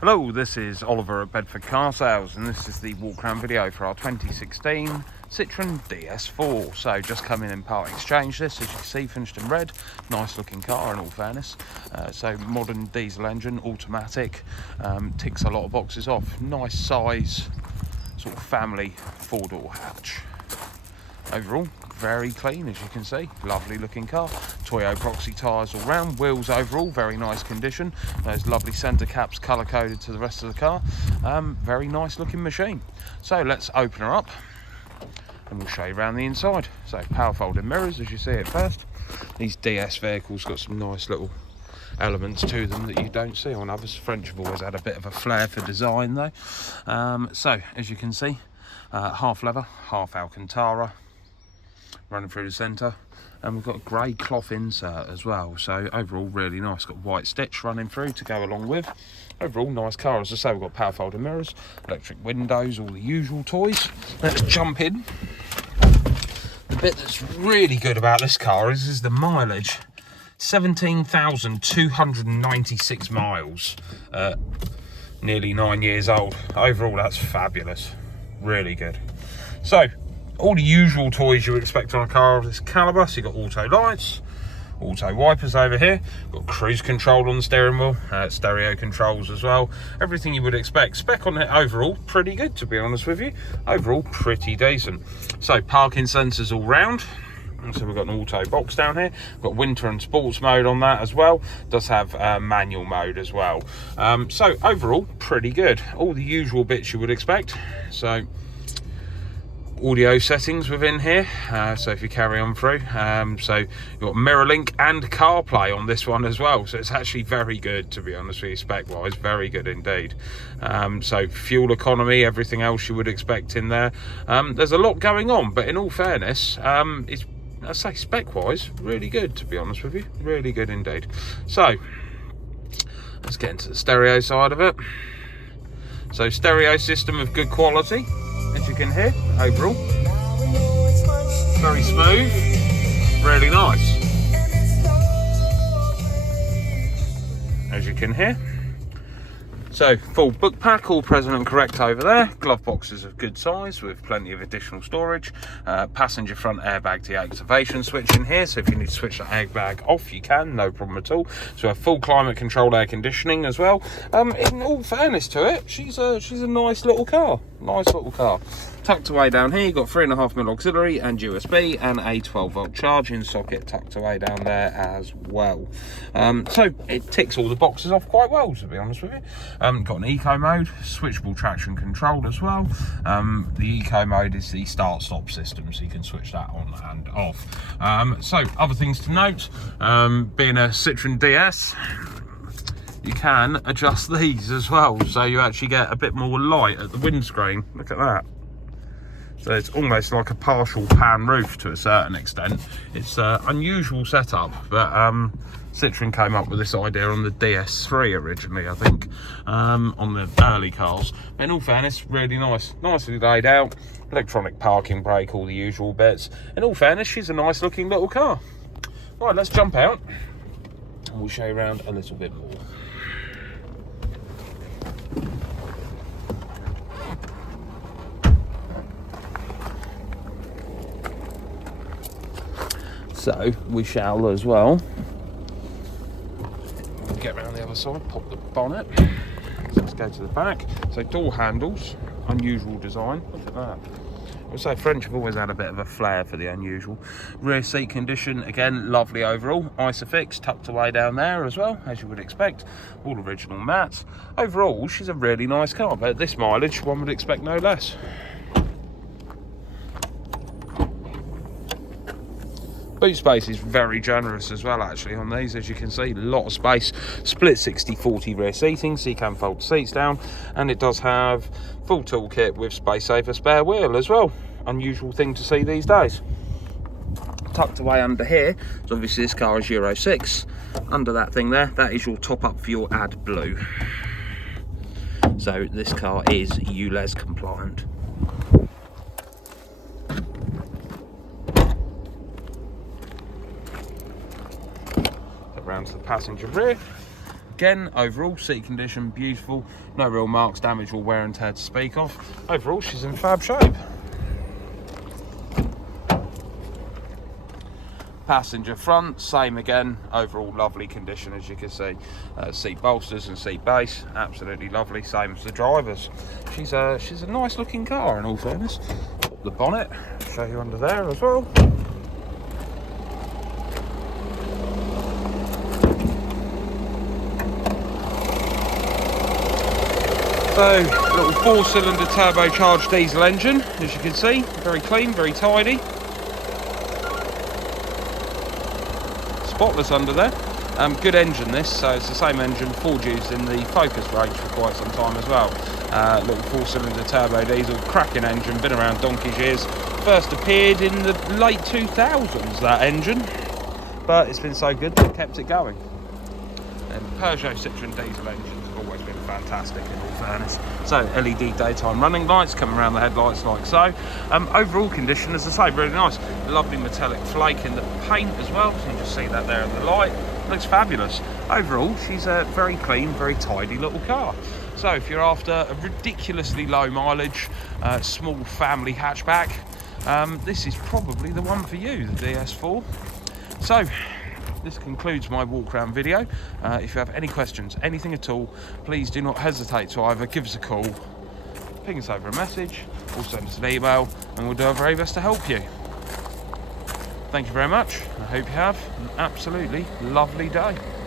Hello, this is Oliver at Bedford Car Sales, and this is the walk around video for our 2016 Citroen DS4. So just come in and part exchange this, as you can see, finished in red. Nice looking car in all fairness. So modern diesel engine, automatic, ticks a lot of boxes off. Nice size, sort of family 4-door hatch. Overall, very clean, as you can see. Lovely looking car. Toyo Proxy tyres all round. Wheels overall, very nice condition. Those lovely centre caps colour coded to the rest of the car. Very nice looking machine. So let's open her up and we'll show you around the inside. So power folding mirrors, as you see at first. These DS vehicles got some nice little elements to them that you don't see on others. French have always had a bit of a flair for design though. So as you can see, half leather, half Alcantara, running through the centre, and we've got a grey cloth insert as well. So overall really nice. Got white stitch running through to go along with. Overall nice car. As I say, we've got power folding mirrors, electric windows, all the usual toys. Let's jump in. The bit that's really good about this car is the mileage. 17,296 miles, nearly 9 years old. Overall that's fabulous, really good. So all the usual toys you would expect on a car of this calibre. So you've got auto lights, auto wipers over here, got cruise control on the steering wheel, stereo controls as well, everything you would expect. Spec on it overall pretty good, to be honest with you. Overall pretty decent. So parking sensors all round. So we've got an auto box down here. We've got winter and sports mode on that as well. Does have manual mode as well. So overall pretty good. All the usual bits you would expect. So audio settings within here, so if you carry on through, so you've got mirror link and CarPlay on this one as well, so it's actually very good, to be honest with you, spec wise, very good indeed. So fuel economy, everything else you would expect in there. There's a lot going on, but in all fairness, it's, I say, spec wise really good, to be honest with you, really good indeed. So let's get into the stereo side of it. So stereo system of good quality, as you can hear. Overall very smooth, really nice, as you can hear. So full book pack, all present and correct over there. Glove boxes of good size with plenty of additional storage. Passenger front airbag deactivation switch in here, so if you need to switch the airbag off you can, no problem at all. So a full climate controlled air conditioning as well. In all fairness to it, she's a nice little car. Nice little car. Tucked away down here, you've got 3.5mm auxiliary and USB, and a 12-volt charging socket tucked away down there as well. So it ticks all the boxes off quite well, to be honest with you. Got an eco mode, switchable traction control as well. The eco mode is the start-stop system, so you can switch that on and off. So other things to note, being a Citroen DS, you can adjust these as well, so you actually get a bit more light at the windscreen. Look at that. So it's almost like a partial pan roof to a certain extent. It's an unusual setup, but Citroen came up with this idea on the DS3 originally, I think, on the early cars. But in all fairness, really nice. Nicely laid out. Electronic parking brake, all the usual bits. In all fairness, she's a nice looking little car. Right, let's jump out and we'll show you around a little bit more. So we shall as well. We'll get around the other side, pop the bonnet. So let's go to the back. So door handles, unusual design. Look at that. I would say French have always had a bit of a flair for the unusual. Rear seat condition, again, lovely overall. Isofix tucked away down there as well, as you would expect. All original mats. Overall, she's a really nice car, but at this mileage, one would expect no less. Boot space is very generous as well, actually, on these. As you can see, a lot of space. Split 60/40 rear seating, so you can fold the seats down, and it does have full toolkit with space saver spare wheel as well. Unusual thing to see these days. Tucked away under here, so obviously this car is Euro 6. Under that thing there, that is your top up for your AdBlue. So this car is ULEZ compliant. Around to the passenger rear. Again, overall, seat condition, beautiful. No real marks, damage or wear and tear to speak of. Overall, she's in fab shape. Passenger front, same again. Overall, lovely condition, as you can see. Seat bolsters and seat base, absolutely lovely. Same as the driver's. She's a nice looking car, in all fairness. Pop the bonnet, show you under there as well. So, little 4-cylinder turbocharged diesel engine, as you can see, very clean, very tidy. Spotless under there. Good engine this, so it's the same engine Ford used in the Focus range for quite some time as well. Little 4-cylinder turbo diesel, cracking engine, been around donkey's years. First appeared in the late 2000s, that engine, but it's been so good they've kept it going. And Peugeot Citroen diesel engines have always been fantastic, in all fairness. So LED daytime running lights coming around the headlights like so. Overall condition, as I say, really nice. Lovely metallic flake in the paint as well, so you can just see that there in the light. Looks fabulous. Overall, she's a very clean, very tidy little car. So if you're after a ridiculously low mileage, small family hatchback, this is probably the one for you, the DS4. So this concludes my walk around video. If you have any questions, anything at all, please do not hesitate to either give us a call, ping us over a message, or send us an email, and we'll do our very best to help you. Thank you very much. I hope you have an absolutely lovely day.